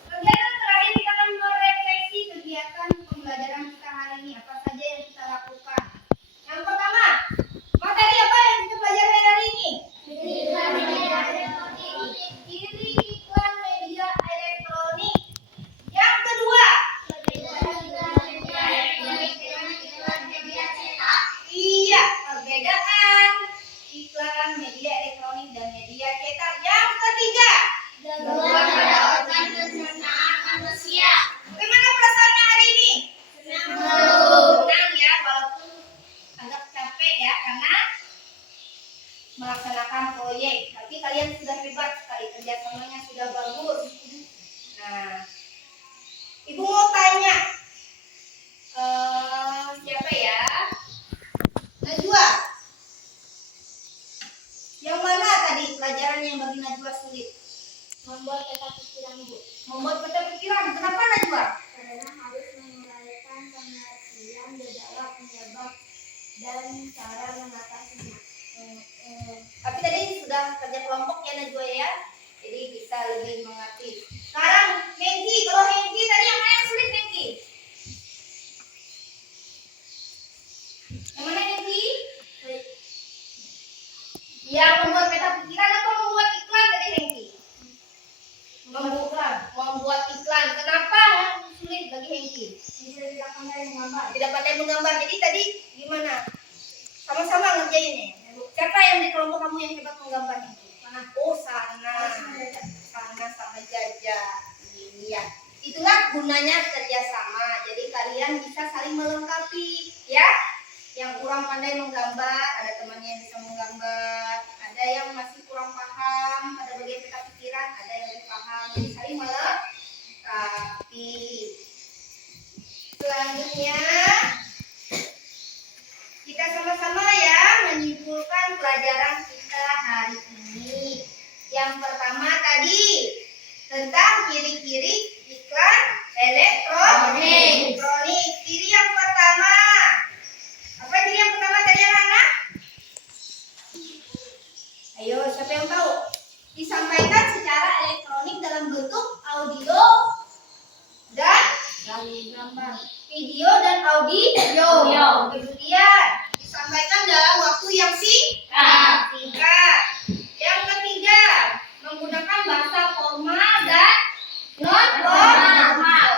Kegiatan terakhir kita akan merefleksi kegiatan pembelajaran kita hari ini. Apa saja yang kita lakukan? Yang pertama, materi apa yang kita pelajari hari ini? Kiri iklan media elektronik. Yang kedua, iya, perbedaan iklan media elektronik dan media cetak. Yang ketiga, bagaimana perasaannya hari ini? Senang ya, walaupun agak capek ya karena melaksanakan proyek. Tapi kalian sudah hebat sekali, kerjasamanya sudah bagus. Nah, Ibu mau tanya, siapa ya? Najwa. Yang mana tadi pelajaran yang bagi Najwa sulit? Membuat peta pikiran Ibu. Membuat peta pikiran. Kenapa Najwa? Karena harus menguraikan pengertian gejala penyebab dan cara mengatasinya. Tapi tadi sudah kerja kelompok ya Najwa ya. Jadi bisa lebih mengerti. Sekarang Hengki, kalau Hengki tadi yang mana yang sulit Hengki? Yang mana Hengki? Yang membuat peta pikiran atau membuat iklan tadi Hengki? Membuat iklan. Kenapa sulit bagi Hengki? Tidak pandai menggambar. Tidak pandai menggambar. Jadi tadi gimana? Sama-sama ngerjainnya. Siapa yang di kelompok kamu yang hebat menggambar Hengki? Mana? Oh sana. Sana sama Jaja. Iya. Itulah gunanya kerjasama. Jadi kalian bisa saling melengkapi, ya. Yang kurang pandai menggambar, ada temannya yang bisa menggambar. Ada yang masih kurang paham pada bagian peta pikiran, ada yang lebih paham. Jadi saling melengkapi. Selanjutnya kita sama-sama ya menyimpulkan pelajaran kita hari ini. Yang pertama tadi tentang ciri-ciri iklan elektronik. Ciri yang pertama. Apa ciri yang pertama tadi anak-anak? Ayo, siapa yang tahu? Disampaikan secara elektronik dalam bentuk audio dan video dan audio. Kemudian disampaikan dalam waktu yang singkat. Yang ketiga, menggunakan bahasa formal dan non formal.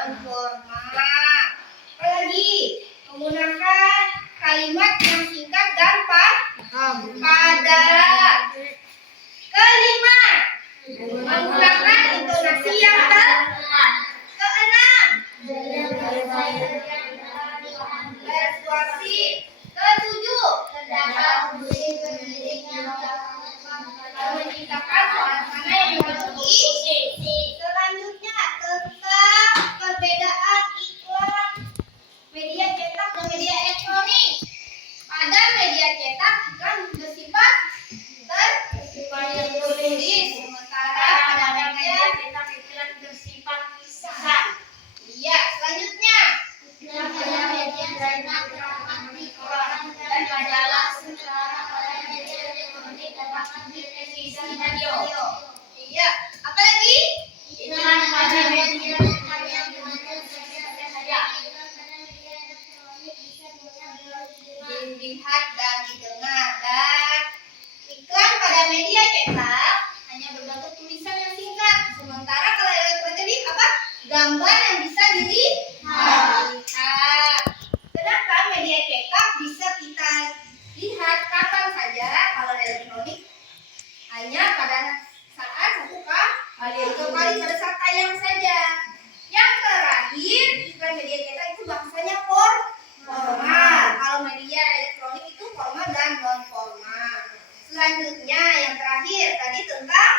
Apalagi menggunakan kalimat yang singkat dan padat. Kelima, menggunakan intonasi yang tepat. Keenam, persuasif. Ketujuh, terdapat menciptakan suasana yang kondusif. Selanjutnya tentang perbedaan iklan media cetak dan media elektronik. Pada media cetak iklan bersifat tertulis, sementara pada media cetak iklan bersifat lisan. Iya, selanjutnya pada media cetak dapat di koran dan majalah, sementara pada media elektronik dapat di televisi dan radio. Iya, apa lagi? Iklan pada media cetak yang dimuncul saja. Dilihat dan didengar, dan iklan pada media cetak hanya berbentuk hanya pada saat satu kali pada saat tayang saja. Yang terakhir, iklan media cetak itu bahasanya formal. Kalau media elektronik itu formal dan non formal. Selanjutnya yang terakhir tadi tentang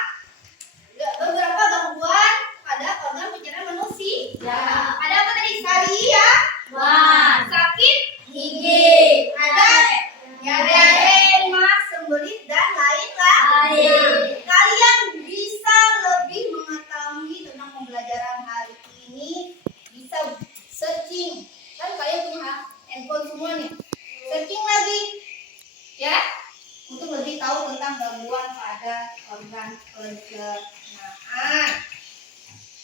beberapa gangguan pada organ pencernaan manusia. Ada apa tadi? Sari ya? Sakit Gigi. ada diare, emas, sembelit dan lain-lain. Kalian bisa lebih mengetahui tentang pembelajaran hari ini, bisa searching. Kan kalian punya handphone semua nih. Searching lagi ya untuk lebih tahu tentang gangguan pada organ pencernaan.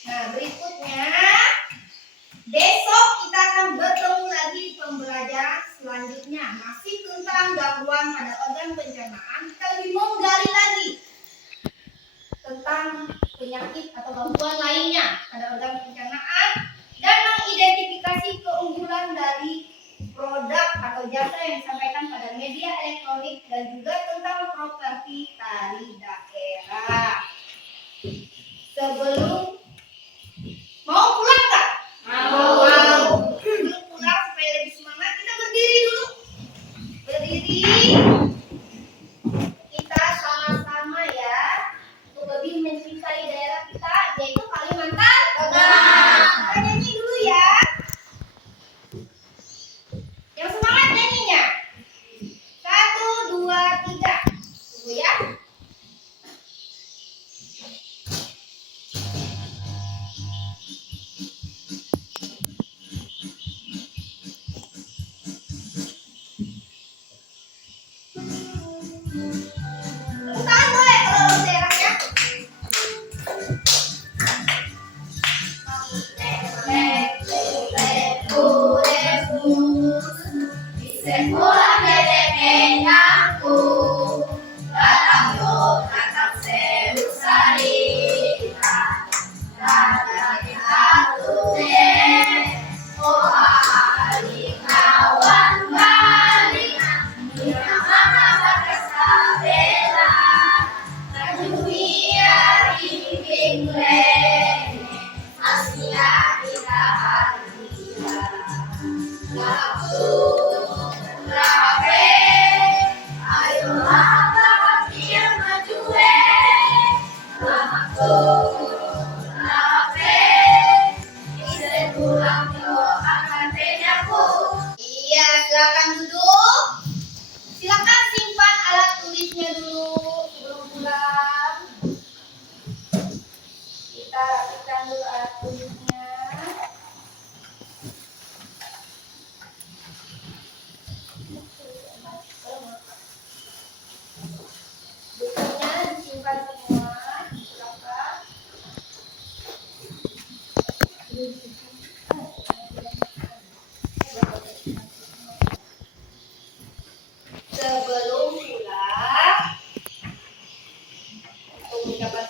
Nah, berikutnya besok kita akan bertemu lagi di pembelajaran selanjutnya. Masih tentang gangguan pada organ pencernaan. Kita lebih menggali lagi tentang penyakit atau gangguan lainnya pada organ pencernaan dan mengidentifikasi keunggulan dari produk atau jasa yang disampaikan pada media elektronik dan juga tentang properti tari daerah. Sebelum mau pulang nggak? Mau. Sebelum pulang supaya lebih semangat kita berdiri dulu. Berdiri. Kita sama-sama ya untuk lebih mencintai daerah kita yaitu Kalimantan Tengah. Kita nyanyi dulu ya. Yang semangat nyanyinya. 1, 2, 3. Tunggu ya. Tepuk tangan boleh kalau daerah ya. Iya, silakan duduk. Silakan simpan alat tulisnya dulu sebelum pulang. Kita rapikan dulu alat tulisnya. Bukunya disimpan semua. Silakan. Sebelum pulang, untuk mencapai